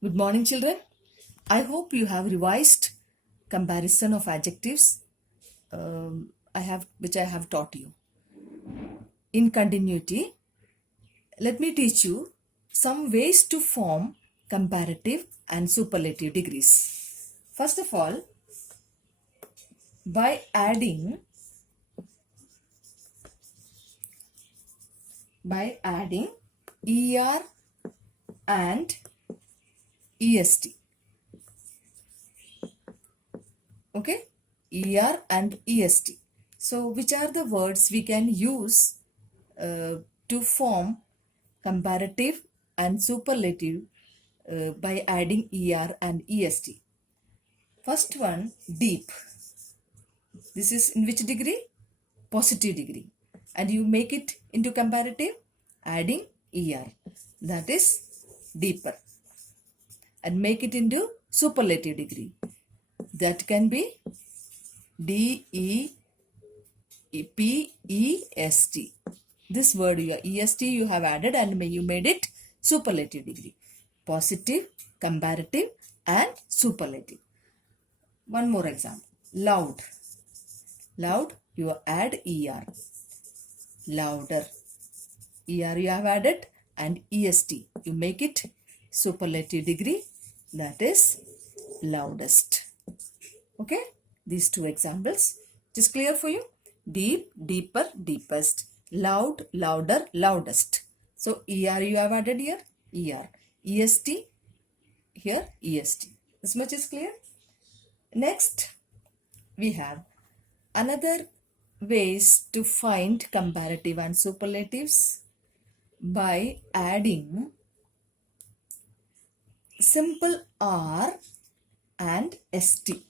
Good morning, children. I hope you have revised comparison of adjectives which I have taught you. In continuity, let me teach you some ways to form comparative and superlative degrees. First of all, by adding er and est. Okay, er and est. So which are the words we can use to form comparative and superlative by adding er and est? First one, deep. This is in which degree? Positive degree. And you make it into comparative adding er. That is deeper. And make it into superlative degree. That can be D-E-P-E-S-T. This word est you have added and you made it superlative degree. Positive, comparative and superlative. One more example. Loud. Loud, you add er. Louder. Er you have added and est. You make it superlative degree. That is loudest. Okay. These two examples. It is clear for you? Deep, deeper, deepest. Loud, louder, loudest. So er you have added here. Er. Est here. Est. This much is clear? Next, we have another ways to find comparative and superlatives by adding simple R and ST.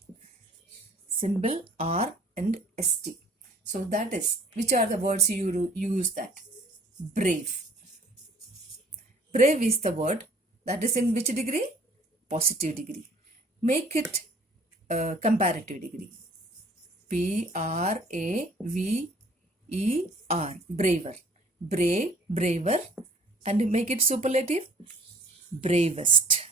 Simple R and ST. So that is, which are the words you use that? Brave. Brave is the word that is in which degree? Positive degree. Make it comparative degree. P-R-A-V-E-R. Braver. Brave, braver. And make it superlative. Bravest.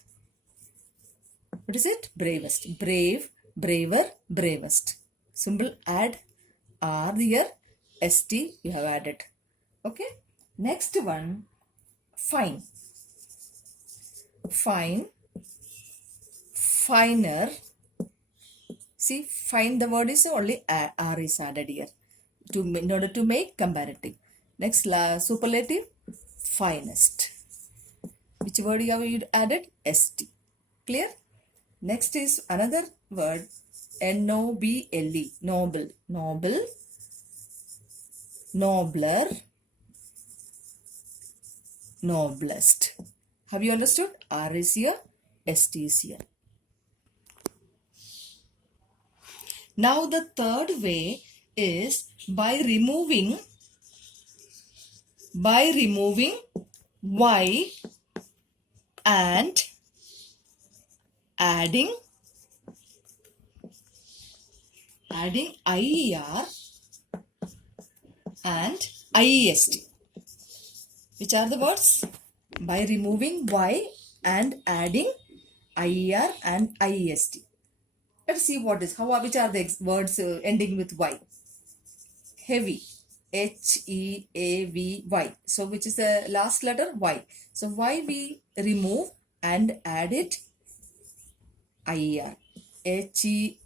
What is it? Bravest. Brave, braver, bravest. Symbol add R here. ST you have added. Okay. Next one. Fine. Fine. Finer. See, fine, the word is only R is added here in order to make comparative. Next, superlative, finest. Which word you have added? ST. Clear? Next is another word, N-O-B-L-E, noble. Noble, nobler, noblest. Have you understood? R is here, ST is here. Now the third way is by removing Y and adding IER and IEST. Which are the words? By removing Y and adding IER and IEST. Let's see which are the words ending with Y. Heavy. H-E-A-V-Y. So which is the last letter? Y. So Y we remove and add it IER. H-E-A-V-I-E-R.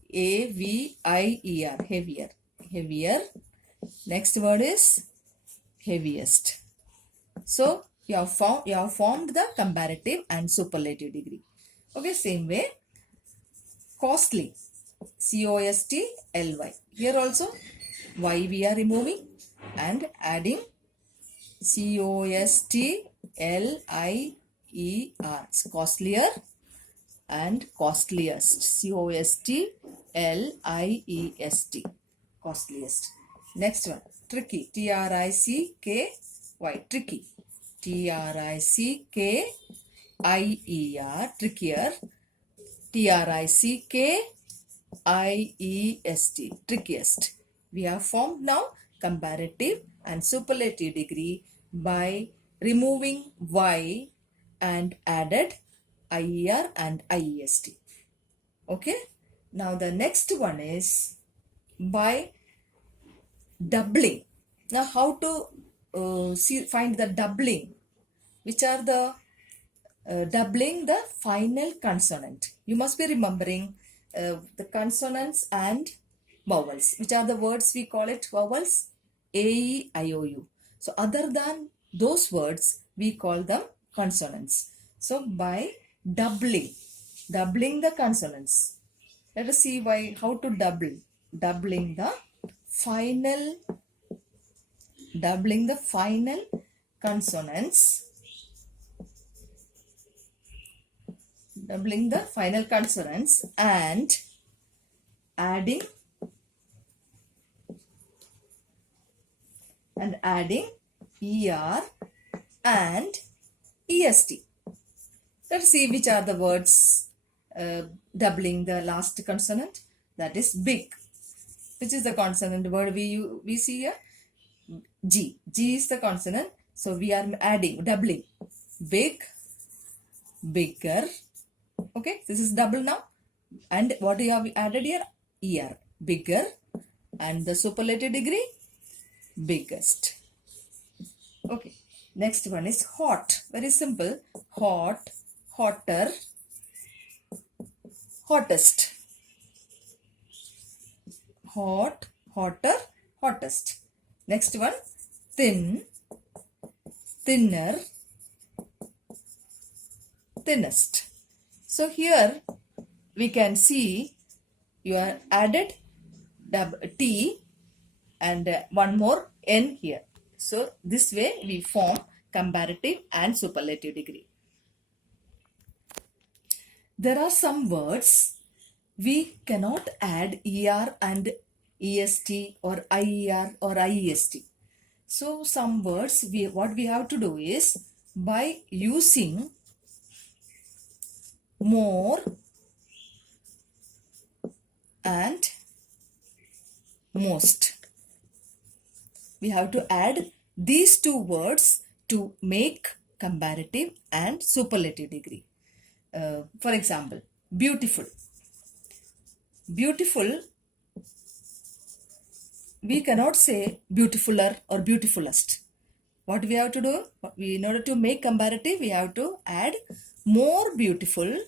Heavier. Heavier. Next word is heaviest. So you have formed the comparative and superlative degree. Okay, same way. Costly. C-O-S-T-L-Y. Here also Y we are removing and adding C-O-S-T-L-I-E-R. Costlier and costliest. C-O-S-T-L-I-E-S-T. Costliest. Next one. Tricky. T-R-I-C-K-Y. Tricky. T-R-I-C-K-I-E-R. Trickier. T-R-I-C-K-I-E-S-T. Trickiest. We have formed now comparative and superlative degree by removing Y and added IER and IEST. Okay. Now the next one is by doubling. Now how to find the doubling? Which are the doubling the final consonant? You must be remembering the consonants and vowels. Which are the words we call it vowels? A, E, I, O, U. So other than those words, we call them consonants. So by doubling the consonants. Let us see how to double. Doubling the final consonants. Doubling the final consonants and adding ER and EST. Let's see which are the words doubling the last consonant. That is big. Which is the consonant word we see here? G. G is the consonant. So we are doubling. Big, bigger. Okay, this is double now. And what we have added here? ER. Bigger. And the superlative degree? Biggest. Okay. Next one is hot. Very simple. Hot, hotter, hottest. Hot, hotter, hottest. Next one, thin, thinner, thinnest. So here we can see you are added T and one more N here. So this way we form comparative and superlative degree. There are some words we cannot add ER and EST or IER or IEST. So some words what we have to do is by using more and most. We have to add these two words to make comparative and superlative degree. For example, beautiful. Beautiful, we cannot say beautifuler or beautifulest. What we have to do? In order to make comparative, we have to add more beautiful,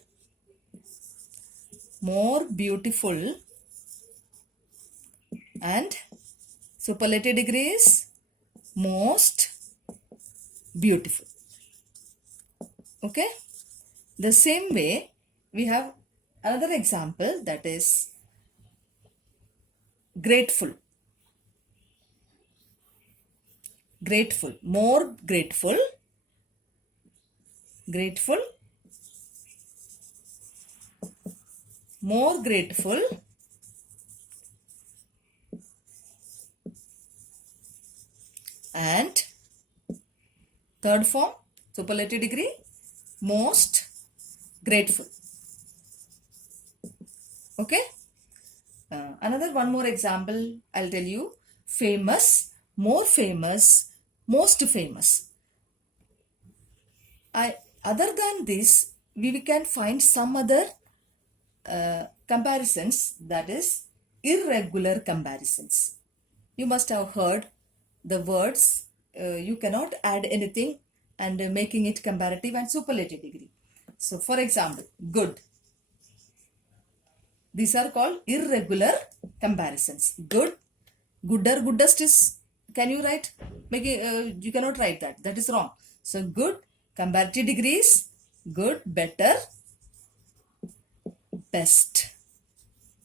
and superlative degree is most beautiful. Okay. The same way, we have another example, that is grateful. Grateful, more grateful, more grateful, and third form, superlative degree, most grateful. Okay. Another one more example I'll tell you. Famous, more famous, most famous. Other than this, we can find some other comparisons, that is irregular comparisons. You must have heard the words you cannot add anything and making it comparative and superlative degree. So for example, good. These are called irregular comparisons. Good, gooder, goodest is, can you write? You cannot write that. That is wrong. So good, comparative degrees, good, better, best.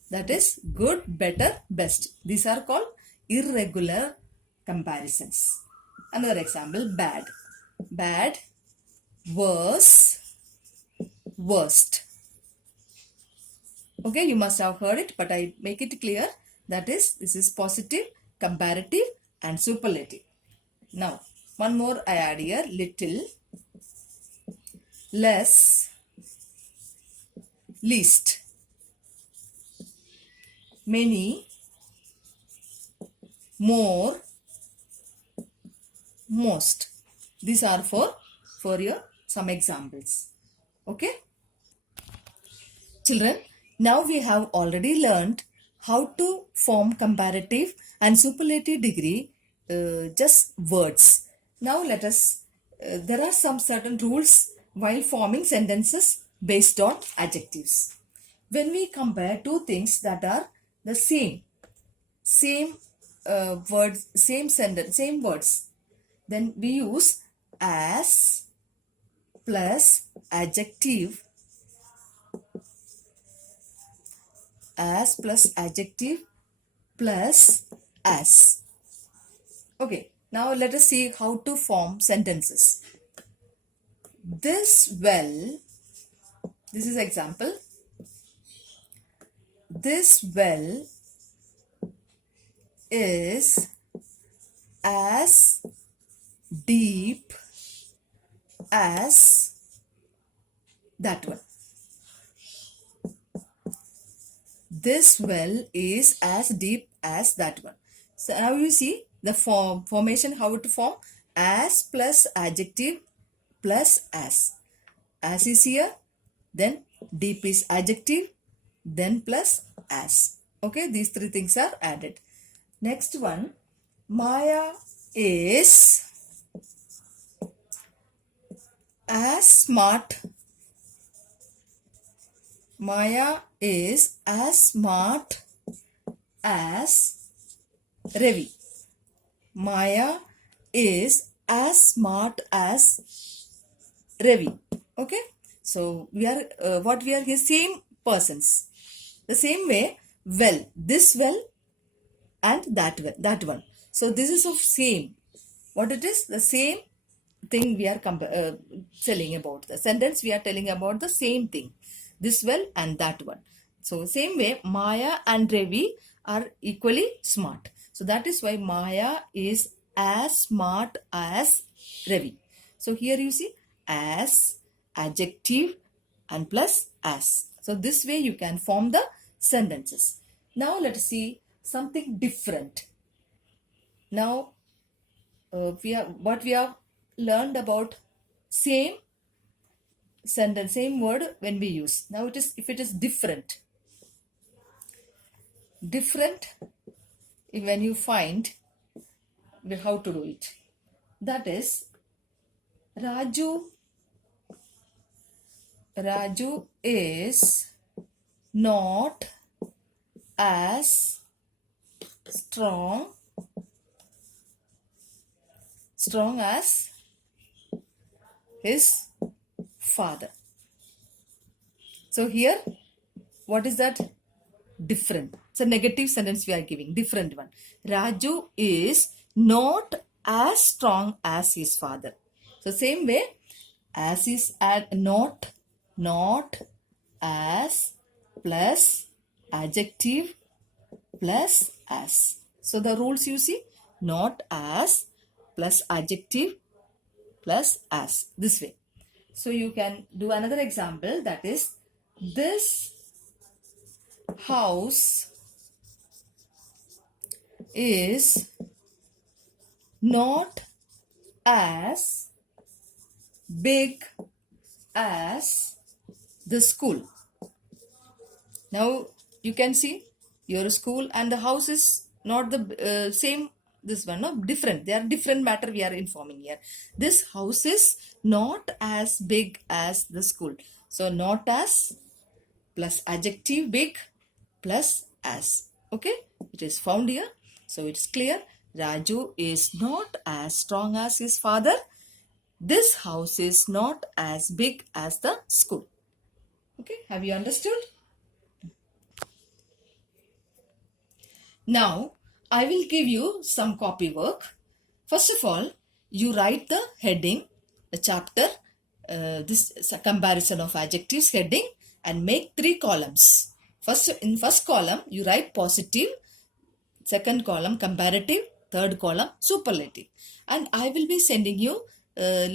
That is good, better, best. These are called irregular comparisons. Another example, bad. Bad, worse, worst. Okay, you must have heard it, but I make it clear. That is, this is positive, comparative and superlative. Now, one more I add here, little, less, least, many, more, most. These are for your some examples. Okay. Children, now we have already learned how to form comparative and superlative degree, just words. Now let us, there are some certain rules while forming sentences based on adjectives. When we compare two things that are the same words, same sentence, same words, then we use as plus adjective, as plus adjective plus as. Okay, now let us see how to form sentences. This well, this is example. This well is as deep as that one. This well is as deep as that one. So now you see the formation, how to form as plus adjective plus as. As is here, then deep is adjective, then plus as. Okay, these three things are added. Next one, Maya is as smart. Maya is as smart as Ravi. Maya is as smart as Ravi. Okay, so we are what we are here, same persons. The same way, well, this well and that well, that one. So this is of same. What it is? The same thing we are telling about. The sentence we are telling about the same thing. This well and that one. So same way, Maya and Ravi are equally smart. So that is why Maya is as smart as Ravi. So here you see as, adjective and plus as. So this way you can form the sentences. Now let us see something different. Now what we have learned about same sentence, same word when we use. Now it is, if it is different when you find how to do it. That is, Raju is not as strong as his father. So here, what is that? Different. It's a negative sentence we are giving. Different one. Raju is not as strong as his father. So same way, as is add not as plus adjective plus as. So the rules you see, not as plus adjective plus as, this way. So you can do another example, that is, this house is not as big as the school. Now you can see your school and the house is not the same, this one, no, different. They are different matter we are informing here. This house is not as big as the school. So not as plus adjective big plus as. Okay, it is found here. So it's clear. Raju is not as strong as his father. This house is not as big as the school. Okay, have you understood? Now, I will give you some copy work. First of all, you write the heading, the chapter, this is a comparison of adjectives heading, and make 3 columns. In first column, you write positive, second column comparative, third column superlative. And I will be sending you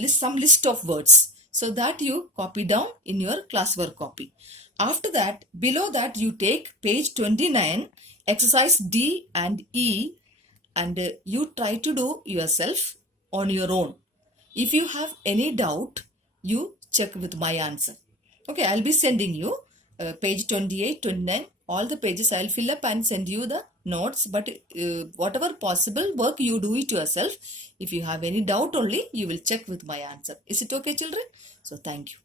some list of words so that you copy down in your classwork copy. After that, below that you take page 29, exercise D and E, and you try to do yourself on your own. If you have any doubt, you check with my answer. Okay, I'll be sending you page 28, 29, all the pages I'll fill up and send you the notes, but whatever possible work you do it yourself. If you have any doubt only, you will check with my answer. Is it okay, children? So thank you.